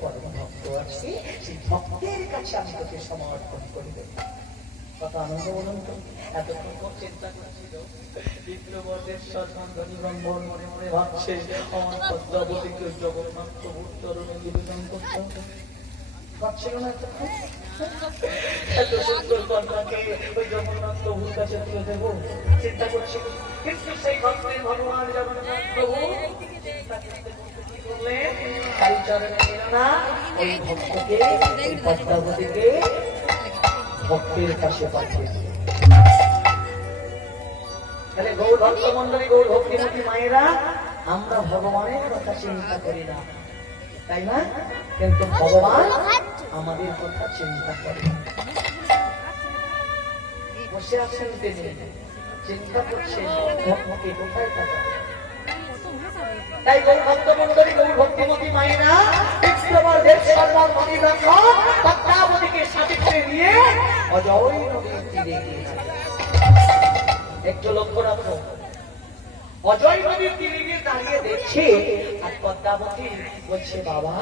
পরম ভক্ত আছে, সেই ভক্তের কাছে আমি তোকে সমর্পণ করে দেব। কত আনন্দ বলুন তো। এতক্ষণ কোন চিন্তা করছিল, বিপ্লবেশ্বর নন্দনী রঙ্গন মনে মনে ভাবছে আমার পদ্মাবতীকে জগন্নাথ প্রভুর চরণে নিবেদন করতে হবে। ভাবছিল না এতক্ষণ এত সুন্দর কন্যাকে ওই জগন্নাথ প্রভুর কাছে তুলে দেবো, চিন্তা করছিল। কিন্তু সেই ভক্তের ভগবান জগন্নাথ প্রভু তাই চরণে নিল না, ওই ভক্তকে ওই পদ্মাবতীকে ভক্তের কাছে পাঠিয়ে দিল। তাহলে গৌর ভক্ত মন্ডলী, গৌর ভক্তিমতী মায়েরা, আমরা ভগবানের কথা চিন্তা করি না, তাই না? কিন্তু ভগবান আমাদের কথা চিন্তা করে। বসে আছেন তিনি, চিন্তা করছেন ভক্তকে কোথায় পাঠাবে। তাই গৌর ভক্ত মন্ডলী, গৌর ভক্তিমতী মায়েরা পদ্মাবতীকে সাথে করে নিয়ে অজয় নদীর তীরে গিয়েছে। একটু লক্ষ্য রাখো, অজয় নদীর তীরে গিয়ে দাঁড়িয়ে দেখছে আর পদ্মাবতী বলছে, বাবা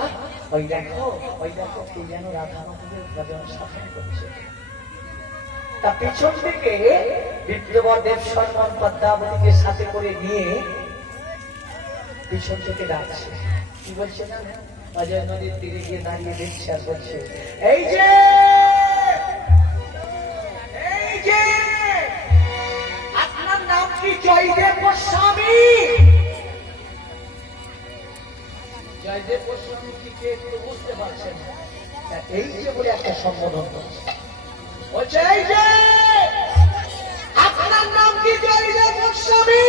ওই দেখো কে যেন রাধা মাধবের ভজন সাধন করছে। তা পিছন থেকে বিপ্লবর দেব শর্মা পদ্মাবতীকে সাথে করে নিয়ে পিছন থেকে ডাকছে। কি বলছে না, অজয় নদীর তীরে গিয়ে দাঁড়িয়ে দেখছে আর বলছে, এই যে আপনার নাম কি জয়দেব গোস্বামী? জয়দেব গোস্বামী কি কে একটু বুঝতে পারছেন? এই যে বলে একটা সম্বোধন করছে, বলছে এই যে আপনার নাম কি জয়দেব গোস্বামী?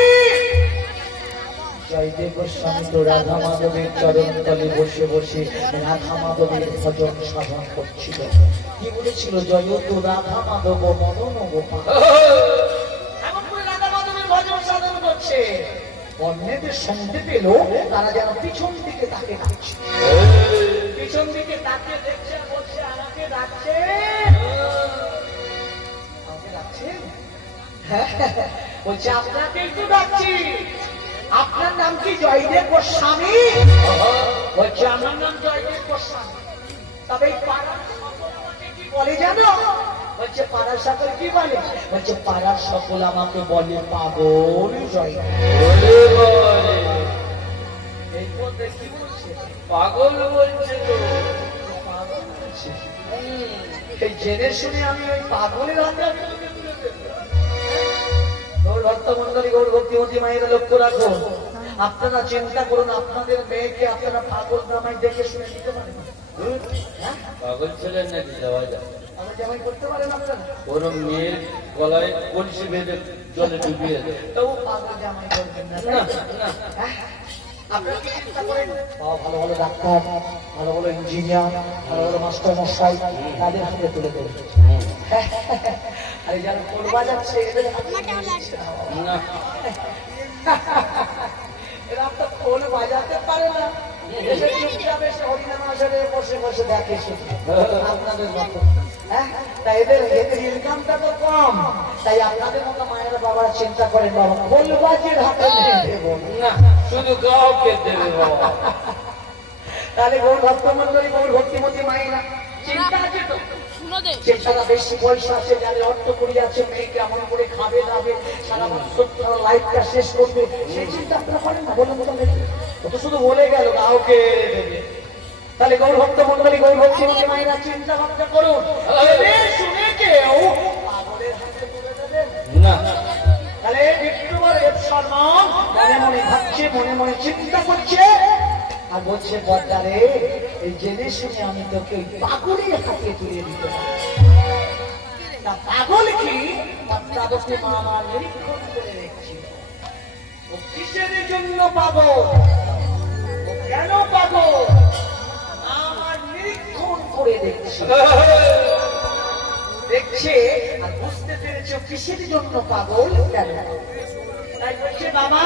জয়দেব গোস্বামী তো রাধা মাধবের চরণ তলে বসে বসে রাধা মাধবের ভজন সাধন করছিল। কি বলেছিল? জয় তো রাধা মাধব মদন গোপাল। এমন করে রাধা মাধবের ভজন সাধন করছে। অন্যদের শুনতে পেল, তারা যেন পিছন দিকে তাকে ডাকছে, পিছন দিকে তাকে দেখছে, বলছে আমাকে ডাকছে, আমাকে ডাকছেন? বলছে আপনাকে একটু ডাকছি। আপনার নাম কি জয়দেব গোস্বামী? বলছে আমার নাম জয়দেব গোস্বামী। তবে পাড়ার সকল কি বলে জানো? বলছে পাড়ার সকল কি বলে? বলছে পাড়ার সকল আমাকে বলে পাগল জয়দেব। এই পথে কি বলছে? পাগল বলছে তো, পাগল বলছে। এই জেনে শুনে আমি ওই পাগলের হাতে গৌর ভক্ত মন্ডলী, গৌর ভক্তিমতী মায়েরা লক্ষ্য রাখুন। আপনারা চিন্তা করুন, আপনাদের মেয়েকে আপনারা পাগল নামায় দেখে শুনে নিতে পারেন? পাগল ছেলের নাকি যাওয়া যায়? জামাই করতে পারেন আপনারা? ওর মেয়ের গলায় কলসি বেঁধে জলে ডুবিয়ে দেয়, তবু পাগল জামাই করবেন না। আপনারা কি চিন্তা করেন? ভালো ভালো ডাক্তার, ভালো ভালো ইঞ্জিনিয়ার, ভালো ভালো মাস্টার মশাই, তাদের হাতে তুলে দেবেন। আর যারা কোল বাজাচ্ছে এদের না, এরা তো কোল বাজাতে পারে না, এসে চুপচাপ এসে হরিনাম আসরে বসে বসে দেখে শুধু আপনাদের মতো। তাই এদের ইনকামটা তো কম। তাই আপনাদের মতো মায়ের বাবারা চিন্তা করেন, বাবা কোলবাজির হাতে দেব না, শুধু কাউকে দেবে বাবা। তাহলে গৌর ভক্ত মন্ডলী, গৌর ভক্তিমতী মায়েরা চিন্তা আছে তো, যে সারা বেশি পয়সা আছে, যাদের অর্থ করি আছে, মেয়ে কেমন করে খাবে দাবে, সারা বছর লাইফটা শেষ করবে, সেই চিন্তা আপনারা করেন না? বলুন বলুন, ও তো শুধু বলে গেল কাউকে দেবে। তাহলে গৌর ভক্ত মন্ডলী, গৌর ভক্তিমতী মায়েরা চিন্তা ভাবনা করুন, শুনে কেউ পাগলের হাতে তুলে দেবেন না। তাহলে বিপ্লবর দেব শর্মা মনে মনে ভাবছে, মনে মনে চিন্তা করছে আর বলছে, বদ্দারে এই জেনে শুনে আমি তোকে ওই পাগলের হাতে তুলে দিতে পারি। পাগল কি? পদ্মাবতী মা আমার নিরীক্ষণ করে রেখেছি। ও কিসের জন্য পাগল, ও কেন পাগল, আমার নিরীক্ষণ করে দেখছে আর বুঝতে পেরেছে কিসের জন্য পাগল, কেন। তাই বলছে, বাবা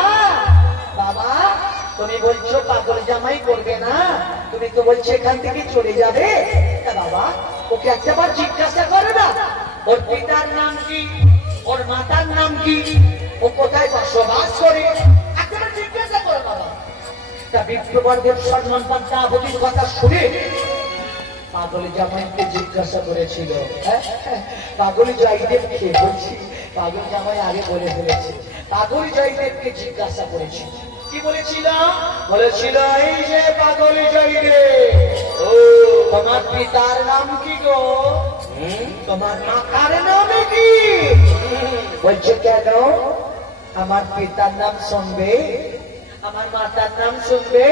বাবা তুমি বলছো পাগল জামাই করবে না, তুমি তো বলছো এখান থেকে চলে যাবে। বাবা ওকে একটাবার জিজ্ঞাসা করে না, ওর পিতার নাম কি, ওর মাতার নাম কি, ও কোথায় বসবাস করে, একটাবার জিজ্ঞাসা করো বাবা। তা বিপ্রবর্গের সম্মান পান্তাবতীর কথা শুনে পাগলি জামাইকে জিজ্ঞাসা করেছিল। পাগলি জয়দেবকে বলছি, পাগল জামাই আগে বলে ফেলেছে। পাগলি জয়দেবকে জিজ্ঞাসা করেছিল, কি বলেছিল? বলেছিল, এই যে পাগলি জয়দেব, ও তোমার পিতার নাম কি গো? তোমার মাতার নাম কি? বলছে কেন? আমার পিতার নাম শুনবে, আমার মাতার নাম শুনবে?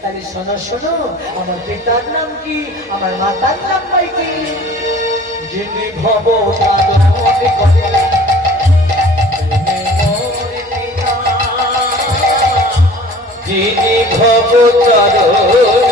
তাহলে শোনো শোনো, আমার পিতার নাম কি, আমার মাতার নাম কি? যিনি ভব সাধনে করে যিনি ভব চরণ